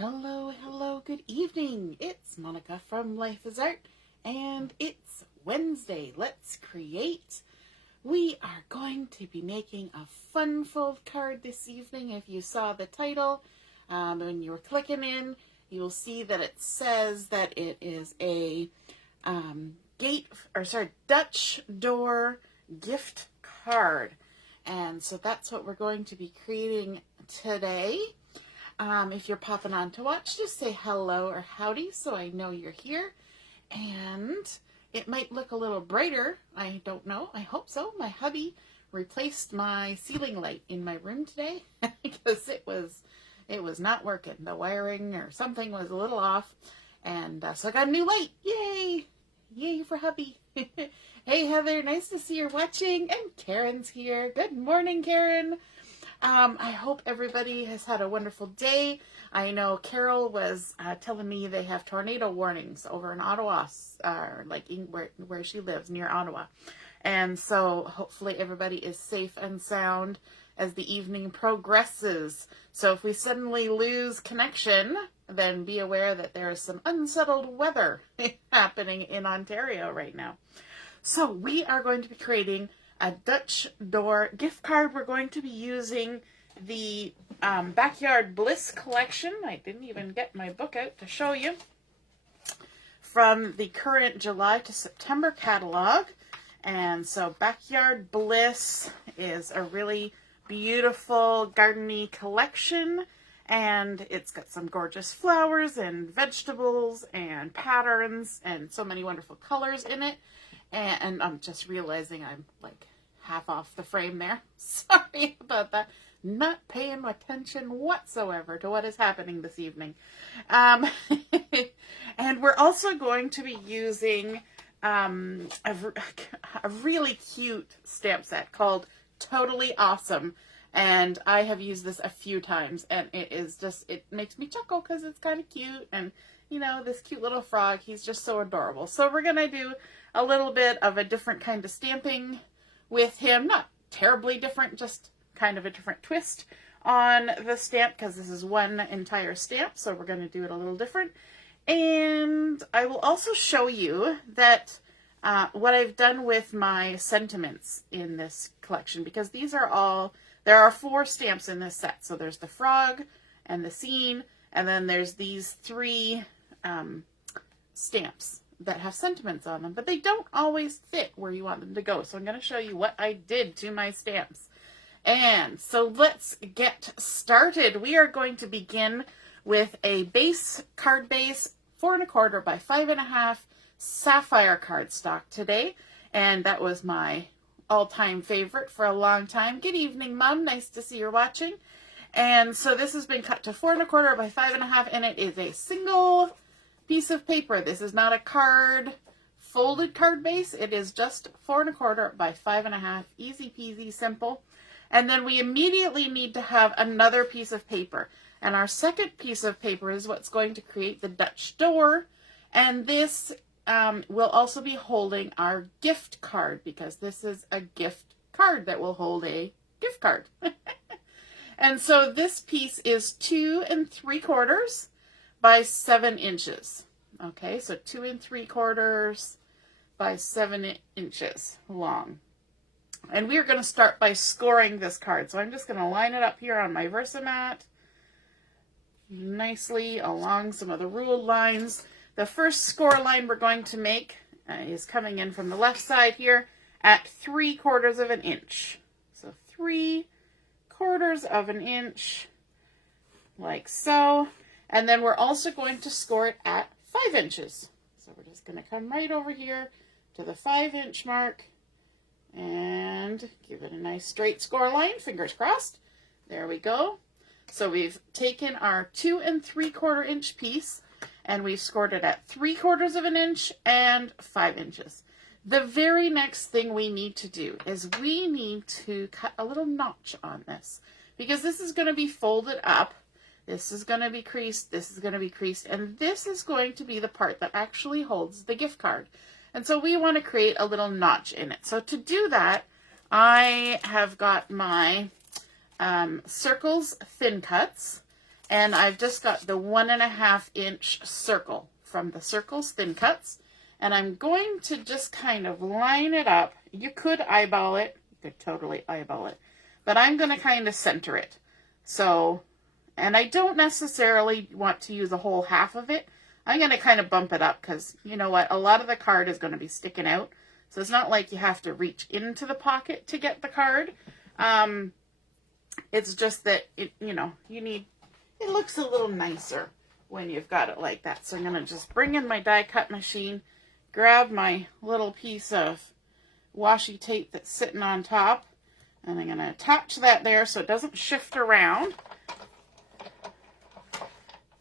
Hello, hello, good evening. It's Monica from Life is Art, and it's Wednesday. Let's create. We are going to be making a fun fold card this evening. If you saw the title, when you were clicking in, you will see that it says that it is a Dutch door gift card. And so that's what we're going to be creating today. If you're popping on to watch, just say hello or howdy so I know you're here. And it might look a little brighter. I don't know. I hope so. My hubby replaced my ceiling light in my room today because it was not working. The wiring or something was a little off. And so I got a new light. Yay! Yay for hubby. Hey Heather, nice to see you're watching. And Karen's here. Good morning, Karen. I hope everybody has had a wonderful day. I know Carol was telling me they have tornado warnings over in Ottawa, where she lives, near Ottawa. And so hopefully everybody is safe and sound as the evening progresses. So if we suddenly lose connection, then be aware that there is some unsettled weather happening in Ontario right now. So we are going to be creating a Dutch door gift card. We're going to be using the Backyard Bliss collection. I didn't even get my book out to show you. From the current July to September catalog. And so Backyard Bliss is a really beautiful gardeny collection. And it's got some gorgeous flowers and vegetables and patterns and so many wonderful colors in it. And I'm just realizing I'm like half off the frame there. Sorry about that. Not paying attention whatsoever to what is happening this evening. And we're also going to be using a really cute stamp set called Toadally Awesome. And I have used this a few times, and it makes me chuckle because it's kind of cute. And, you know, this cute little frog, he's just so adorable. So we're going to do a little bit of a different kind of stamping with him. Not terribly different, just kind of a different twist on the stamp because this is one entire stamp. So we're going to do it a little different. And I will also show you that what I've done with my sentiments in this collection, because there are 4 stamps in this set. So there's the frog and the scene, and then there's these 3 stamps that have sentiments on them, but they don't always fit where you want them to go. So I'm going to show you what I did to my stamps. And so let's get started. We are going to begin with a card base 4 1/4 by 5 1/2 Sapphire cardstock today. And that was my all-time favorite for a long time. Good evening, Mom. Nice to see you're watching. And so this has been cut to 4 1/4 by 5 1/2, and it is a single piece of paper. This is not a folded card base. It is just 4 1/4 by 5 1/2. Easy peasy, simple. And then we immediately need to have another piece of paper. And our second piece of paper is what's going to create the Dutch door. And this will also be holding our gift card, because this is a gift card that will hold a gift card. And so this piece is 2 3/4 by 7 inches. Okay, so 2 3/4 by 7 inches long. And we are going to start by scoring this card. So I'm just going to line it up here on my Versamat nicely along some of the ruled lines. The first score line we're going to make is coming in from the left side here at 3/4 of an inch. So 3/4 of an inch, like so. And then we're also going to score it at 5 inches. So we're just going to come right over here to the 5-inch mark and give it a nice straight score line, fingers crossed. There we go. So we've taken our 2 3/4 inch piece and we've scored it at 3/4 of an inch and 5 inches. The very next thing we need to do is we need to cut a little notch on this, because this is going to be folded up. This is going to be creased, this is going to be creased, and this is going to be the part that actually holds the gift card. And so we want to create a little notch in it. So to do that, I have got my Circles Thin Cuts, And I've just got the 1.5 inch circle from the Circles Thin Cuts. And I'm going to just kind of line it up. You could eyeball it. You could totally eyeball it. But I'm going to kind of center it. So, and I don't necessarily want to use a whole half of it. I'm going to kind of bump it up because, you know what, a lot of the card is going to be sticking out. So it's not like you have to reach into the pocket to get the card. It's just that, it looks a little nicer when you've got it like that. So I'm going to just bring in my die cut machine, grab my little piece of washi tape that's sitting on top, and I'm going to attach that there so it doesn't shift around.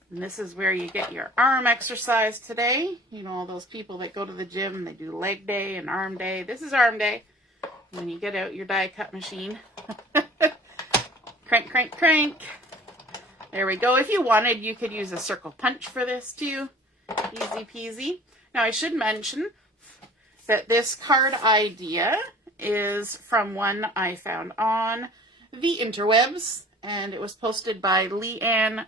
And this is where you get your arm exercise today. You know, all those people that go to the gym, they do leg day and arm day. This is arm day. When you get out your die cut machine. Crank, crank, crank. There we go. If you wanted, you could use a circle punch for this too. Easy peasy. Now I should mention that this card idea is from one I found on the interwebs, and it was posted by LeeAnn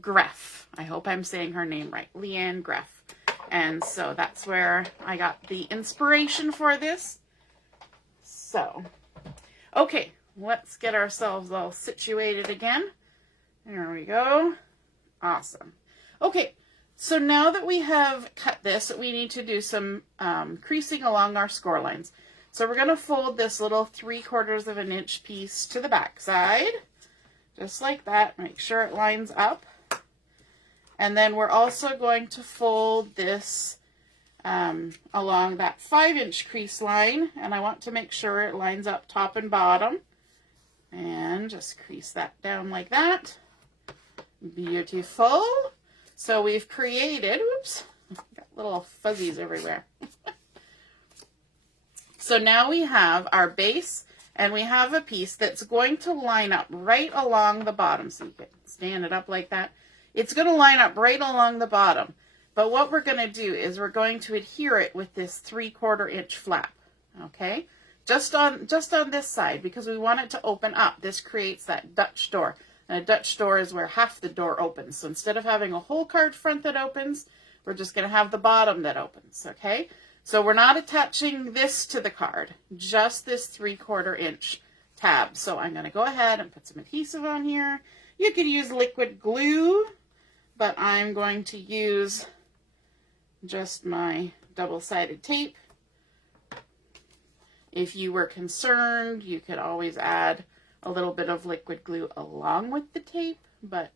Greff. I hope I'm saying her name right. LeeAnn Greff. And so that's where I got the inspiration for this. So, okay, let's get ourselves all situated again. There we go. Awesome. Okay, so now that we have cut this, we need to do some creasing along our score lines. So we're going to fold this little 3/4 of an inch piece to the back side, just like that. Make sure it lines up. And then we're also going to fold this along that 5-inch crease line, and I want to make sure it lines up top and bottom. And just crease that down like that. Beautiful. So we've created, whoops, got little fuzzies everywhere. So now we have our base, and we have a piece that's going to line up right along the bottom. So you can stand it up like that. It's going to line up right along the bottom. But what we're going to do is we're going to adhere it with this 3/4 inch flap. Okay? Just on this side, because we want it to open up. This creates that Dutch door. And a Dutch door is where half the door opens. So instead of having a whole card front that opens, we're just going to have the bottom that opens. Okay? So we're not attaching this to the card, just this 3/4 inch tab. So I'm going to go ahead and put some adhesive on here. You could use liquid glue, but I'm going to use just my double-sided tape. If you were concerned, you could always add a little bit of liquid glue along with the tape, but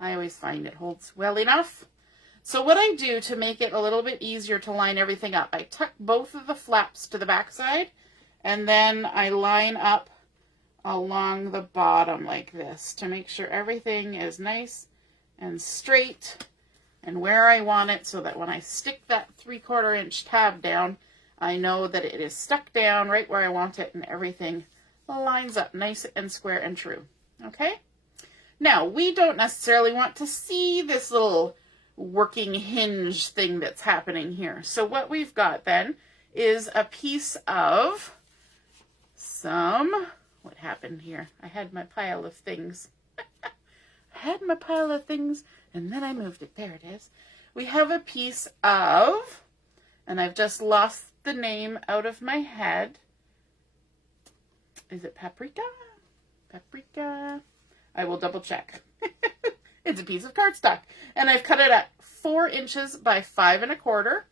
I always find it holds well enough. So what I do to make it a little bit easier to line everything up, I tuck both of the flaps to the back side, and then I line up along the bottom like this to make sure everything is nice and straight and where I want it, so that when I stick that 3/4 inch tab down, I know that it is stuck down right where I want it and everything lines up nice and square and true. Okay? Now, we don't necessarily want to see this little working hinge thing that's happening here. So what we've got then is a piece of what happened here? I had my pile of things. And then I moved it. There it is. We have a piece of, and I've just lost the name out of my head. Is it paprika? Paprika. I will double check. It's a piece of cardstock. And I've cut it at 4 inches by 5 1/4.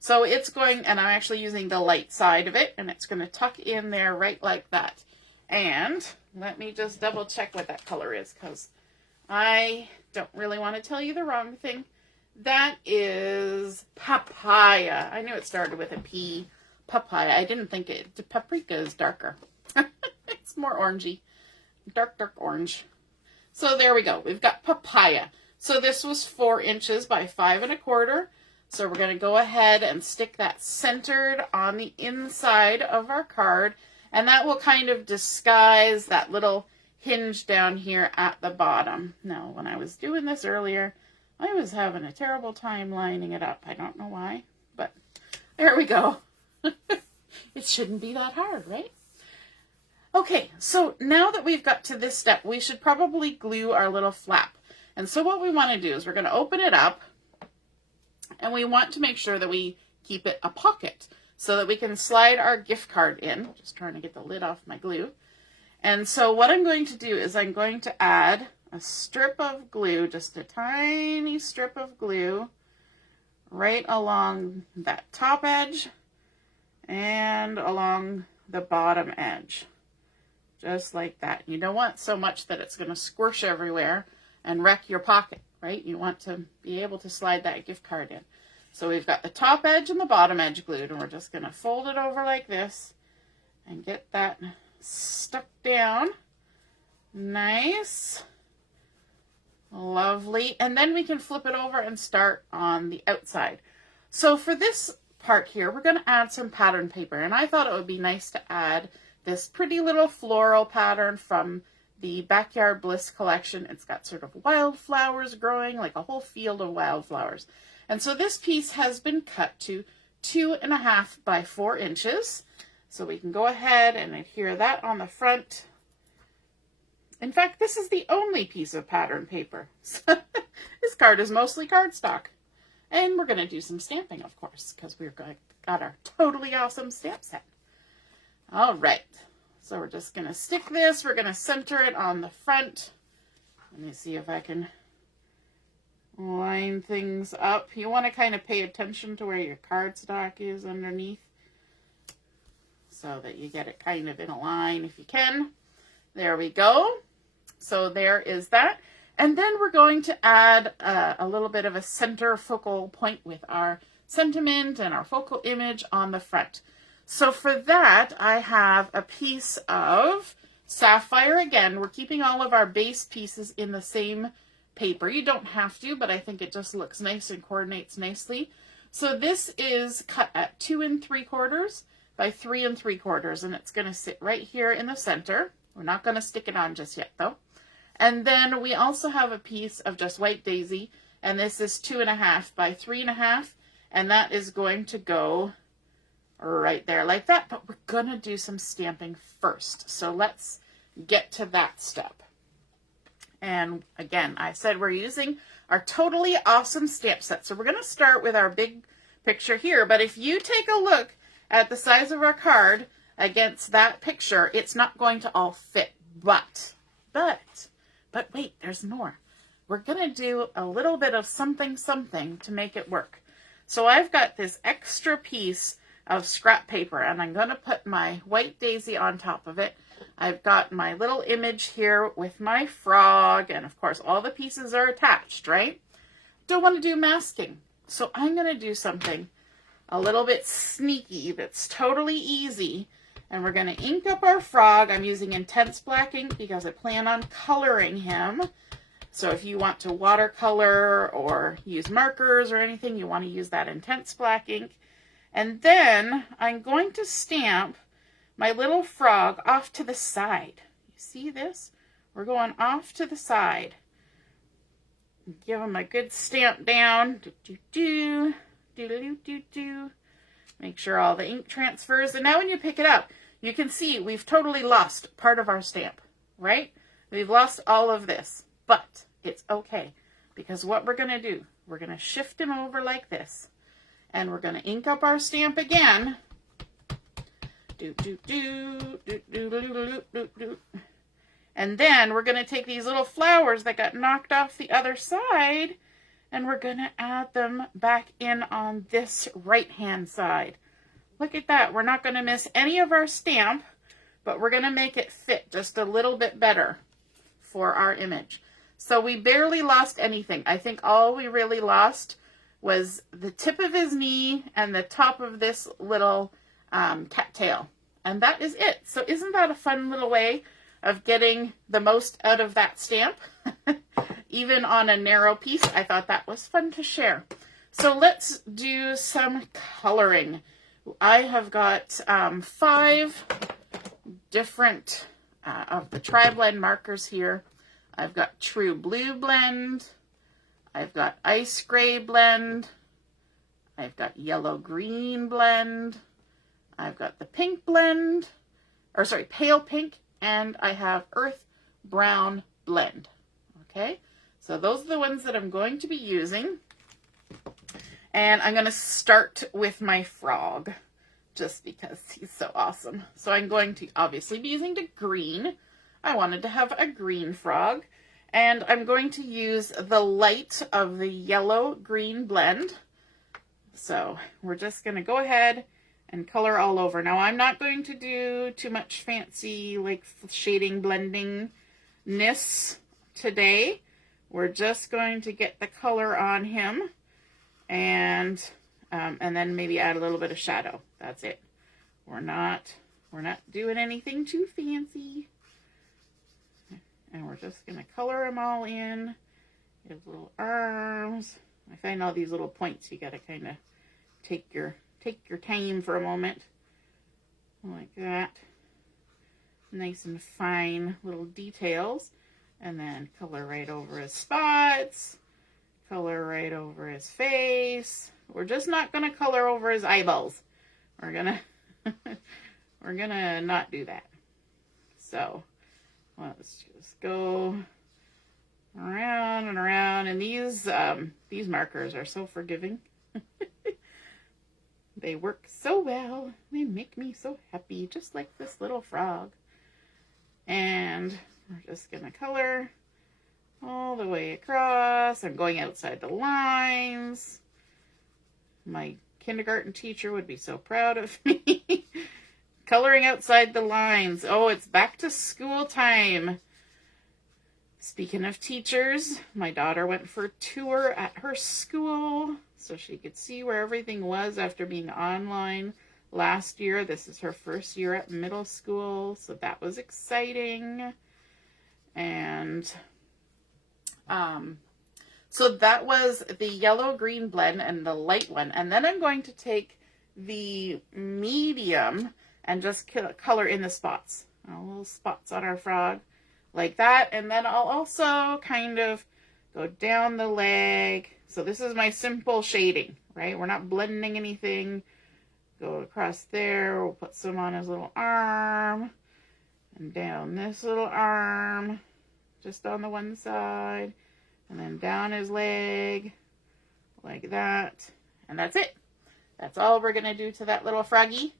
So it's going, and I'm actually using the light side of it, and it's going to tuck in there right like that. And let me just double check what that color is, because I don't really want to tell you the wrong thing. That is papaya. I knew it started with a P. Papaya. I didn't think it. Paprika is darker. It's more orangey. Dark orange. So there we go. We've got papaya. So this was 4 inches by 5 1/4. So we're going to go ahead and stick that centered on the inside of our card. And that will kind of disguise that little hinge down here at the bottom. Now, when I was doing this earlier, I was having a terrible time lining it up. I don't know why, but there we go. It shouldn't be that hard, right? Okay, so now that we've got to this step, we should probably glue our little flap. And so what we want to do is we're going to open it up, and we want to make sure that we keep it a pocket so that we can slide our gift card in. Just trying to get the lid off my glue. And so what I'm going to do is I'm going to add a strip of glue, just a tiny strip of glue, right along that top edge and along the bottom edge. Just like that. You don't want so much that it's going to squish everywhere and wreck your pocket, right? You want to be able to slide that gift card in. So we've got the top edge and the bottom edge glued, and we're just going to fold it over like this and get that stuck down. Nice. Lovely. And then we can flip it over and start on the outside. So for this part here, we're going to add some pattern paper, and I thought it would be nice to add this pretty little floral pattern from the Backyard Bliss collection. It's got sort of wildflowers growing, like a whole field of wildflowers. And so this piece has been cut to 2.5 by 4 inches. So we can go ahead and adhere that on the front. In fact, this is the only piece of pattern paper. This card is mostly cardstock. And we're going to do some stamping, of course, because we've got our Totally Awesome stamp set. All right, so we're just going to stick this. We're going to center it on the front. Let me see if I can line things up. You want to kind of pay attention to where your cardstock is underneath so that you get it kind of in a line if you can. There we go. So there is that. And then we're going to add a little bit of a center focal point with our sentiment and our focal image on the front. So for that, I have a piece of Sapphire. Again, we're keeping all of our base pieces in the same paper. You don't have to, but I think it just looks nice and coordinates nicely. So this is cut at 2 3/4 by 3 3/4, and it's going to sit right here in the center. We're not going to stick it on just yet, though. And then we also have a piece of just white daisy, and this is 2.5 by 3.5, and that is going to go right there like that. But we're going to do some stamping first. So let's get to that step. And again, I said we're using our Totally Awesome stamp set. So we're going to start with our big picture here. But if you take a look at the size of our card against that picture, it's not going to all fit. But wait, there's more. We're going to do a little bit of something to make it work. So I've got this extra piece of scrap paper, and I'm going to put my white daisy on top of it. I've got my little image here with my frog, and of course all the pieces are attached, right? Don't want to do masking, so I'm going to do something a little bit sneaky that's totally easy, and we're going to ink up our frog. I'm using intense black ink because I plan on coloring him. So if you want to watercolor or use markers or anything, you want to use that intense black ink. And then I'm going to stamp my little frog off to the side. You see this? We're going off to the side. Give him a good stamp down. Make sure all the ink transfers. And now when you pick it up, you can see we've totally lost part of our stamp, right? We've lost all of this, but it's okay, because what we're going to do, we're going to shift him over like this. And we're going to ink up our stamp again. And then we're going to take these little flowers that got knocked off the other side, and we're going to add them back in on this right-hand side. Look at that. We're not going to miss any of our stamp, but we're going to make it fit just a little bit better for our image. So we barely lost anything. I think all we really lost was the tip of his knee and the top of this little cattail. And that is it. So isn't that a fun little way of getting the most out of that stamp? Even on a narrow piece, I thought that was fun to share. So let's do some coloring. I have got 5 different of the tri-blend markers here. I've got True Blue Blend. I've got Ice Gray Blend. I've got Yellow Green Blend. I've got the Pink Blend, or sorry, Pale Pink and I have Earth Brown Blend. Okay, so those are the ones that I'm going to be using. And I'm going to start with my frog, just because he's so awesome. So I'm going to obviously be using the green. I wanted to have a green frog. And I'm going to use the light of the yellow-green blend. So we're just going to go ahead and color all over. Now I'm not going to do too much fancy like shading blendingness today. We're just going to get the color on him and then maybe add a little bit of shadow. That's it. We're not doing anything too fancy. And we're just going to color them all in. His little arms. I find all these little points you got to kind of take your time for a moment. Like that. Nice and fine little details. And then color right over his spots. Color right over his face. We're just not going to color over his eyeballs. We're going to not do that. So, let's just go around and around. And these markers are so forgiving. They work so well. They make me so happy, just like this little frog. And we're just going to color all the way across. I'm going outside the lines. My kindergarten teacher would be so proud of me. Coloring outside the lines. Oh, it's back to school time. Speaking of teachers, my daughter went for a tour at her school so she could see where everything was after being online last year. This is her first year at middle school, so that was exciting. And so that was the yellow-green blend and the light one. And then I'm going to take the medium and just color in the spots. Little spots on our frog like that. And then I'll also kind of go down the leg. So this is my simple shading, right? We're not blending anything. Go across there. We'll put some on his little arm. And down this little arm. Just on the one side. And then down his leg. Like that. And that's it. That's all we're going to do to that little froggy.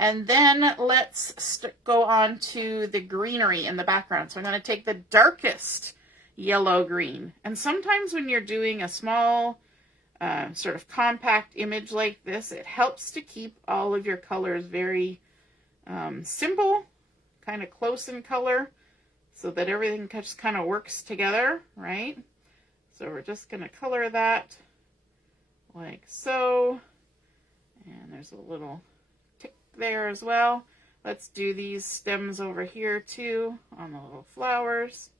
And then let's go on to the greenery in the background. So I'm going to take the darkest yellow-green. And sometimes when you're doing a small sort of compact image like this, it helps to keep all of your colors very simple, kind of close in color, so that everything just kind of works together, right? So we're just going to color that like so. And there's a little tick there as well. Let's do these stems over here too on the little flowers.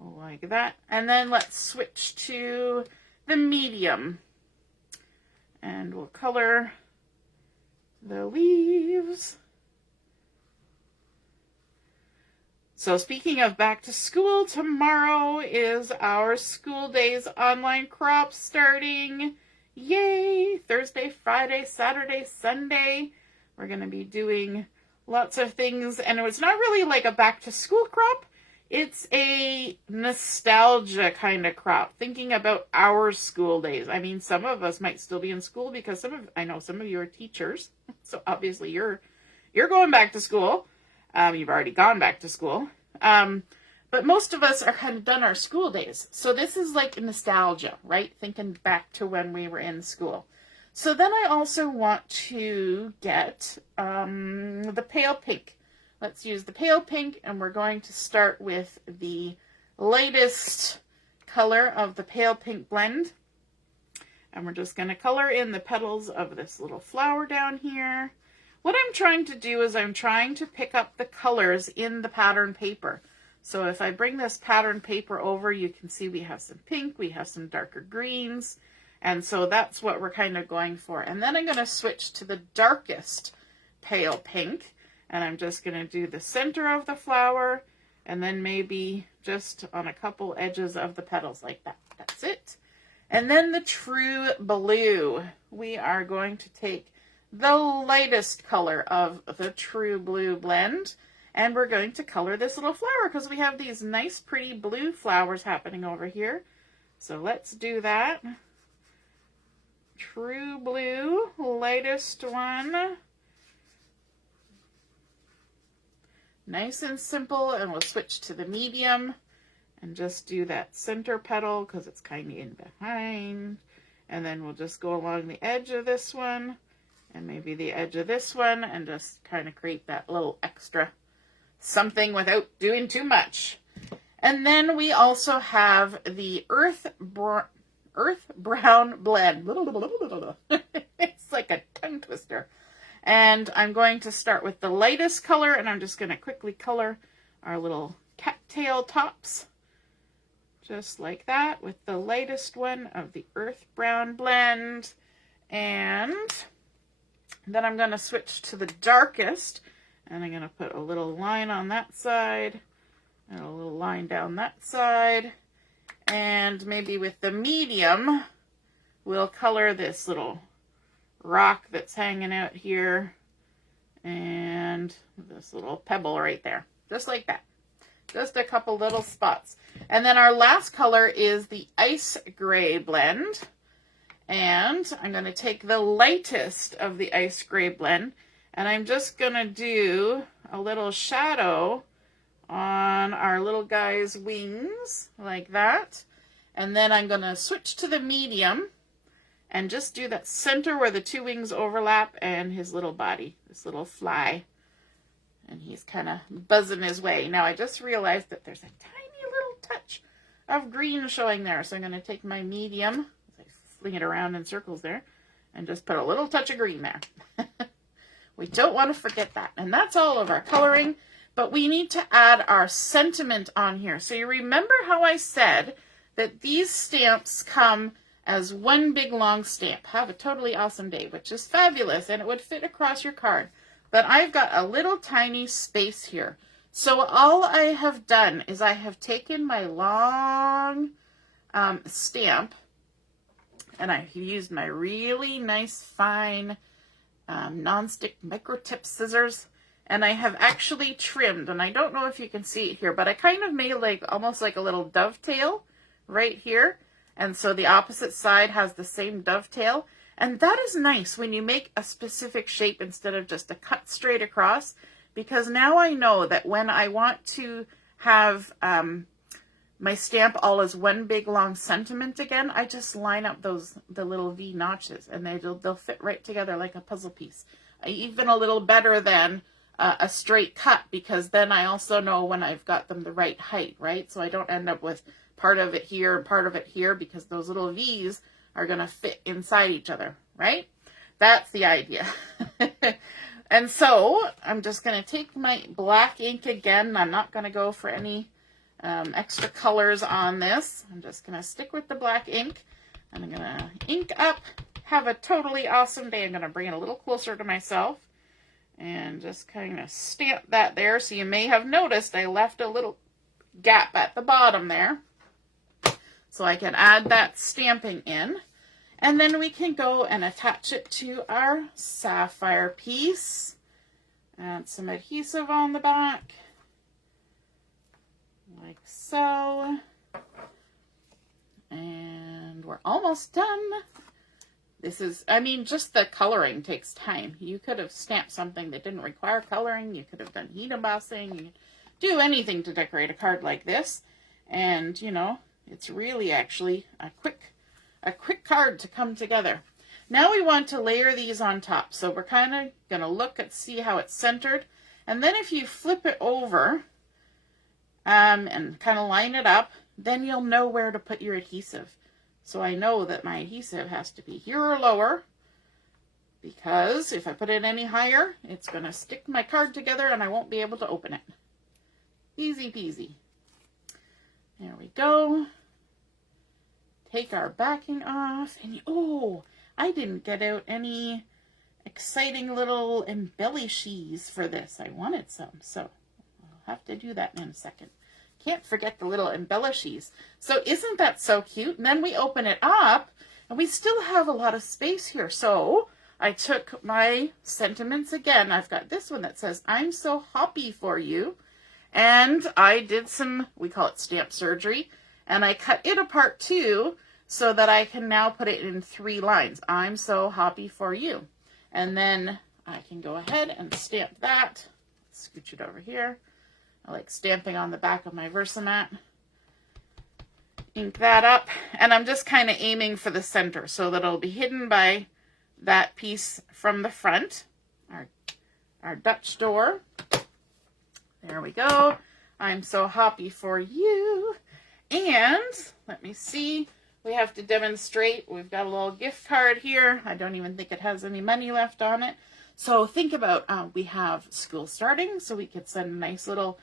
Like that. And then let's switch to the medium. And we'll color the leaves. So speaking of back to school, tomorrow is our school days online crop starting. Yay! Thursday, Friday, Saturday, Sunday. We're going to be doing lots of things. And it's not really like a back to school crop. It's a nostalgia kind of crop. Thinking about our school days. I mean, some of us might still be in school because I know some of you are teachers. So obviously you're going back to school. You've already gone back to school. But most of us are kind of done our school days. So this is like nostalgia, right? Thinking back to when we were in school. So then I also want to get the pale pink. Let's use the pale pink, and we're going to start with the lightest color of the pale pink blend. And we're just going to color in the petals of this little flower down here. What I'm trying to do is I'm trying to pick up the colors in the pattern paper. So if I bring this pattern paper over, you can see we have some pink, we have some darker greens. And so that's what we're kind of going for. And then I'm going to switch to the darkest pale pink. And I'm just going to do the center of the flower and then maybe just on a couple edges of the petals like that. That's it. And then the true blue. We are going to take the lightest color of the true blue blend. And we're going to color this little flower because we have these nice pretty blue flowers happening over here. So let's do that. True blue, lightest one. Nice and simple, and we'll switch to the medium and just do that center petal because it's kind of in behind. And then we'll just go along the edge of this one and maybe the edge of this one and just kind of create that little extra something without doing too much. And then we also have the Earth Brown Blend. It's like a tongue twister. And I'm going to start with the lightest color, and I'm just going to quickly color our little cattail tops. Just like that, with the lightest one of the Earth Brown Blend. And then I'm going to switch to the darkest, and I'm going to put a little line on that side, and a little line down that side. And maybe with the medium, we'll color this little rock that's hanging out here, and this little pebble right there. Just like that. Just a couple little spots. And then our last color is the Ice Gray Blend. And I'm going to take the lightest of the Ice Gray Blend, and I'm just going to do a little shadow on our little guy's wings, like that. And then I'm going to switch to the medium and just do that center where the two wings overlap and his little body, this little fly. And he's kind of buzzing his way. Now, I just realized that there's a tiny little touch of green showing there. So I'm going to take my medium, I fling it around in circles there, and just put a little touch of green there. We don't want to forget that. And that's all of our coloring. But we need to add our sentiment on here. So you remember how I said that these stamps come as one big long stamp. Have a totally awesome day, which is fabulous. And it would fit across your card. But I've got a little tiny space here. So all I have done is I have taken my long stamp, and I used my really nice fine non-stick micro-tip scissors, and I have actually trimmed, and I don't know if you can see it here, but I kind of made like almost like a little dovetail right here. And so the opposite side has the same dovetail. And that is nice when you make a specific shape instead of just a cut straight across, because now I know that when I want to have my stamp all as one big long sentiment again, I just line up the little V notches, and they'll fit right together like a puzzle piece. Even a little better than a straight cut, because then I also know when I've got them the right height, right? So I don't end up with part of it here and part of it here, because those little V's are going to fit inside each other, right? That's the idea. And so I'm just going to take my black ink again. I'm not going to go for any extra colors on this. I'm just going to stick with the black ink, and I'm going to ink up. Have a totally awesome day. I'm going to bring it a little closer to myself and just kind of stamp that there. So you may have noticed I left a little gap at the bottom there, so I can add that stamping in. And then we can go and attach it to our sapphire piece. Add some adhesive on the back, like so. And we're almost done. This is, I mean, just the coloring takes time. You could have stamped something that didn't require coloring. You could have done heat embossing. You could do anything to decorate a card like this. And, you know, it's really actually a quick card to come together. Now we want to layer these on top. So we're kind of going to look and see how it's centered. And then if you flip it over and kind of line it up, then you'll know where to put your adhesive. So I know that my adhesive has to be here or lower, because if I put it any higher, it's going to stick my card together and I won't be able to open it. Easy peasy. There we go. Take our backing off, and oh, I didn't get out any exciting little embellishes for this. I wanted some, so I'll have to do that in a second. Can't forget the little embellishes. So isn't that so cute? And then we open it up, and we still have a lot of space here. So I took my sentiments again. I've got this one that says, I'm so happy for you. And I did some, we call it stamp surgery, and I cut it apart too, so that I can now put it in 3 lines. I'm so happy for you. And then I can go ahead and stamp that. Scooch it over here. I like stamping on the back of my Versamat. Ink that up, and I'm just kind of aiming for the center so that it'll be hidden by that piece from the front, our Dutch door. There we go. I'm so happy for you. And let me see, we have to demonstrate. We've got a little gift card here. I don't even think it has any money left on it. So think about, we have school starting, so we could send a nice little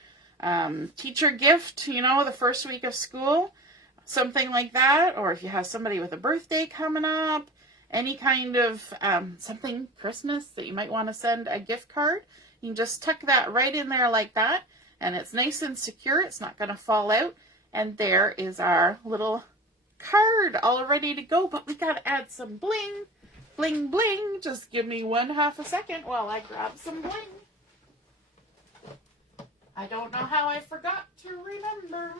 teacher gift, you know, the first week of school, something like that. Or if you have somebody with a birthday coming up, any kind of something, Christmas, that you might want to send a gift card, you can just tuck that right in there like that, and it's nice and secure. It's not going to fall out. And there is our little card all ready to go. But we got to add some bling, bling, bling. Just give me 1/2 a second while I grab some bling. I don't know how I forgot to remember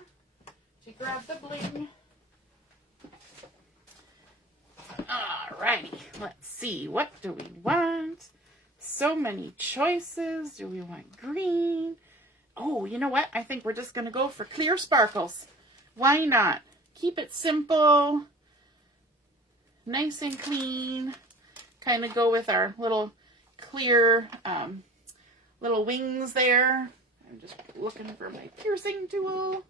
to grab the bling. Alrighty, let's see. What do we want? So many choices. Do we want green? Oh, you know what? I think we're just going to go for clear sparkles. Why not? Keep it simple, nice and clean. Kind of go with our little clear little wings there. I'm just looking for my piercing tool.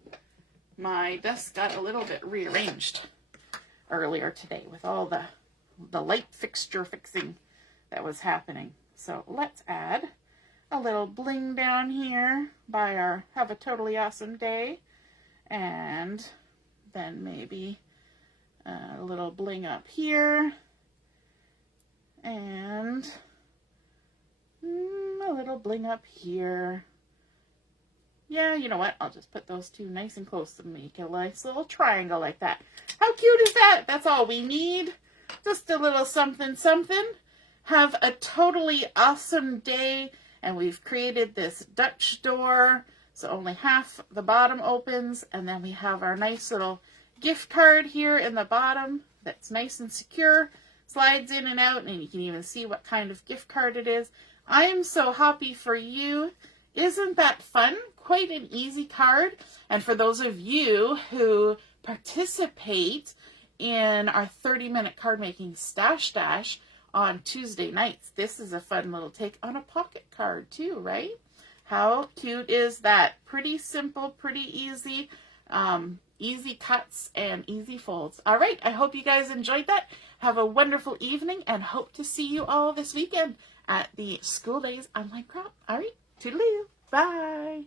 My desk got a little bit rearranged earlier today with all the light fixture fixing that was happening. So let's add a little bling down here by our Have a Totally Awesome Day. And then maybe a little bling up here. And a little bling up here. Yeah, you know what? I'll just put those two nice and close to make a nice little triangle like that. How cute is that? That's all we need. Just a little something, something. Have a totally awesome day. And we've created this Dutch door. So only half the bottom opens. And then we have our nice little gift card here in the bottom. That's nice and secure. Slides in and out. And you can even see what kind of gift card it is. I'm so happy for you. Isn't that fun? Quite an easy card. And for those of you who participate in our 30-minute card making stash dash on Tuesday nights, this is a fun little take on a pocket card too, right? How cute is that? Pretty simple, pretty easy, easy cuts and easy folds. All right, I hope you guys enjoyed that. Have a wonderful evening and hope to see you all this weekend at the School Days Online Crop. All right, toodaloo. Bye.